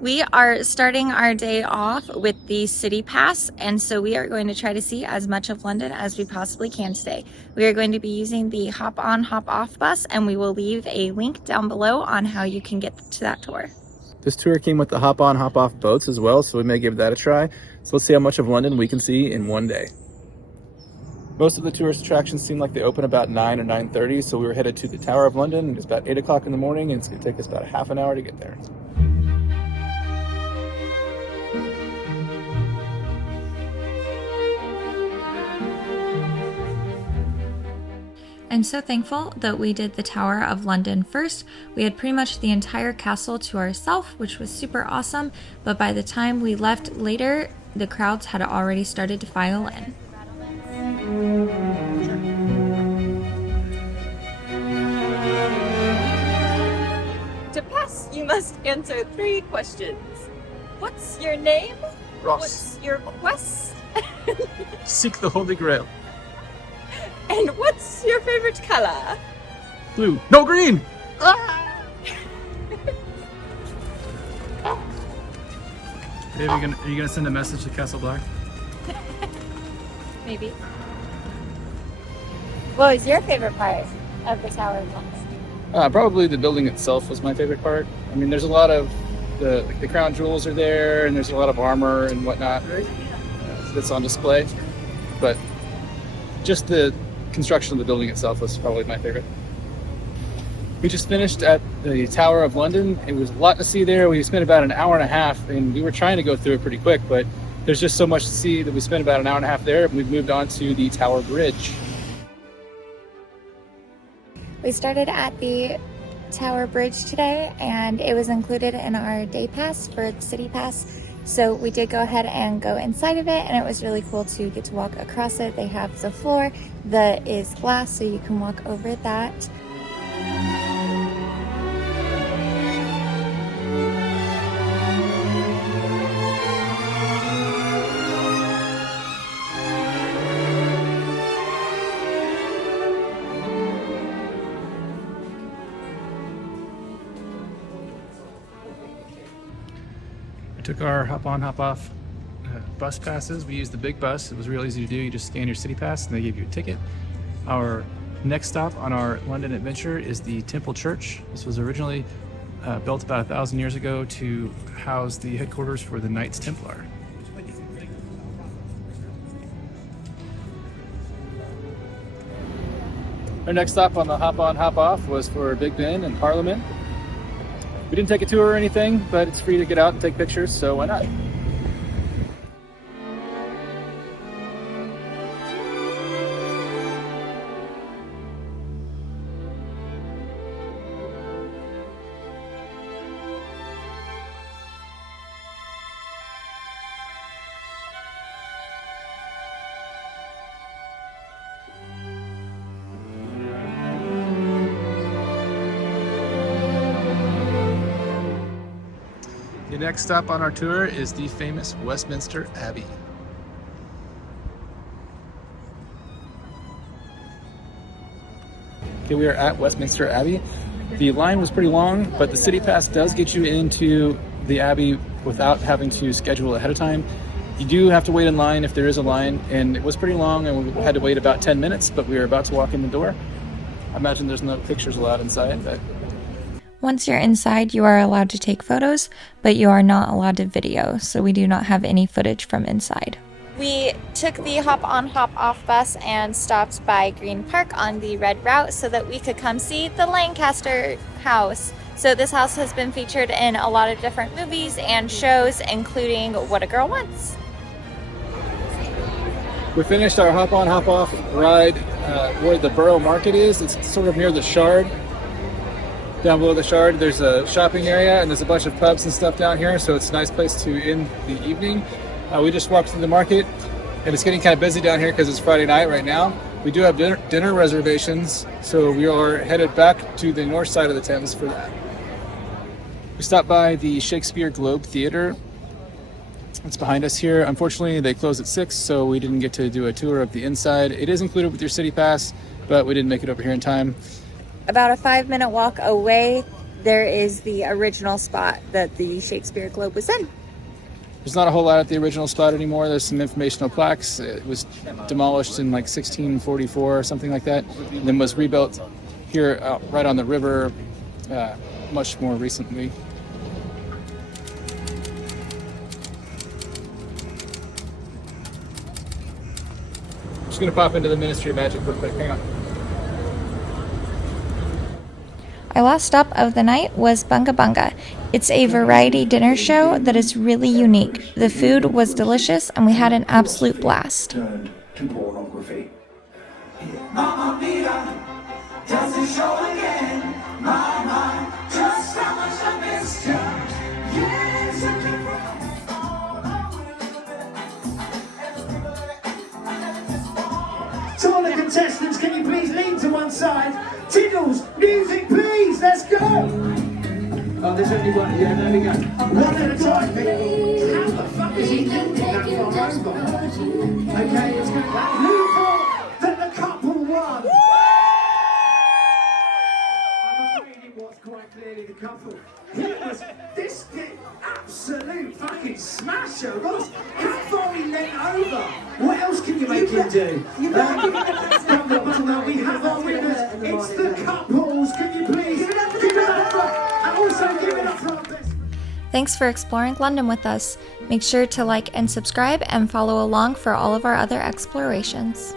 We are starting our day off with the City Pass, and so we are going to try to see as much of London as we possibly can today. We are going to be using the hop on, hop off bus, and we will leave a link down below on how you can get to that tour. This tour came with the hop on, hop off boats as well, so we may give that a try. So let's see how much of London we can see in one day. Most of the tourist attractions seem like they open about 9 or 9:30, so we were headed to the Tower of London. It's about 8 o'clock in the morning, and it's going to take us about a half an hour to get there. I'm so thankful that we did the Tower of London first. We had pretty much the entire castle to ourselves, which was super awesome, but by the time we left later, the crowds had already started to file in. To pass, you must answer 3 questions. What's your name? Ross. What's your quest? Seek the Holy Grail. And what's your favorite color? Blue. No, green! Ah! Babe, are you gonna send a message to Castle Black? Maybe. What was your favorite part of the Tower of London? Probably the building itself was my favorite part. I mean, there's a lot of the crown jewels are there, and there's a lot of armor and whatnot that's on display. But just the construction of the building itself was probably my favorite. We just finished at the Tower of London. It was a lot to see there. We spent about an hour and a half, and we were trying to go through it pretty quick, but there's just so much to see that we spent about an hour and a half there. We've moved on to the Tower Bridge. We started at the Tower Bridge today, and it was included in our day pass for the City Pass. So we did go ahead and go inside of it, and it was really cool to get to walk across it. They have the floor that is glass, so you can walk over that. We took our hop on, hop off bus passes. We used the big bus. It was real easy to do. You just scan your City Pass and they give you a ticket. Our next stop on our London adventure is the Temple Church. This was originally built about 1,000 years ago to house the headquarters for the Knights Templar. Our next stop on the hop on, hop off was for Big Ben and Parliament. We didn't take a tour or anything, but it's free to get out and take pictures, so why not? The next stop on our tour is the famous Westminster Abbey. Okay, we are at Westminster Abbey. The line was pretty long, but the City Pass does get you into the Abbey without having to schedule ahead of time. You do have to wait in line if there is a line, and it was pretty long, and we had to wait about 10 minutes, but we were about to walk in the door. I imagine there's no pictures allowed inside, but Once you're inside, you are allowed to take photos, but you are not allowed to video, so we do not have any footage from inside. We took the hop on, hop off bus and stopped by Green Park on the red route so that we could come see the Lancaster House. So this house has been featured in a lot of different movies and shows, including What a Girl Wants. we finished our hop on, hop off ride where the Borough Market is. It's sort of near the Shard. Down below the Shard, there's a shopping area and there's a bunch of pubs and stuff down here, so it's a nice place to end the evening. We just walked through the market, and it's getting kind of busy down here because it's Friday night right now. We do have dinner reservations, so we are headed back to the north side of the Thames for that. We stopped by the Shakespeare Globe Theatre. It's behind us here. Unfortunately, they close at 6, so we didn't get to do a tour of the inside. It is included with your City Pass, but we didn't make it over here in time. About a 5-minute walk away there is the original spot that the Shakespeare Globe was in. There's not a whole lot at the original spot anymore. There's some informational plaques. It was demolished in like 1644 or something like that, and then was rebuilt here right on the river much more recently. Just gonna pop into the Ministry of Magic real quick. Hang on. Our last stop of the night was Bunga Bunga. It's a variety dinner show that is really unique. The food was delicious and we had an absolute blast. Turned to pornography. Mamma mia, does it show again? My, just how much I missed you. Yes, I keep to all the contestants, can you please lean to one side? Tiddles, music please, let's go! Oh, there's only one here, there we go. One at a time, people. How the fuck is he thinking that far over? Okay, it's good. Who thought that the couple won? I'm afraid it was quite clearly the couple. It was this absolute fucking smasher. Ross, how far he leant over? What else can you make him do? We have our winners. It's the couples. Can you please give it up for and also give it up for our best. Thanks for exploring London with us. Make sure to like and subscribe and follow along for all of our other explorations.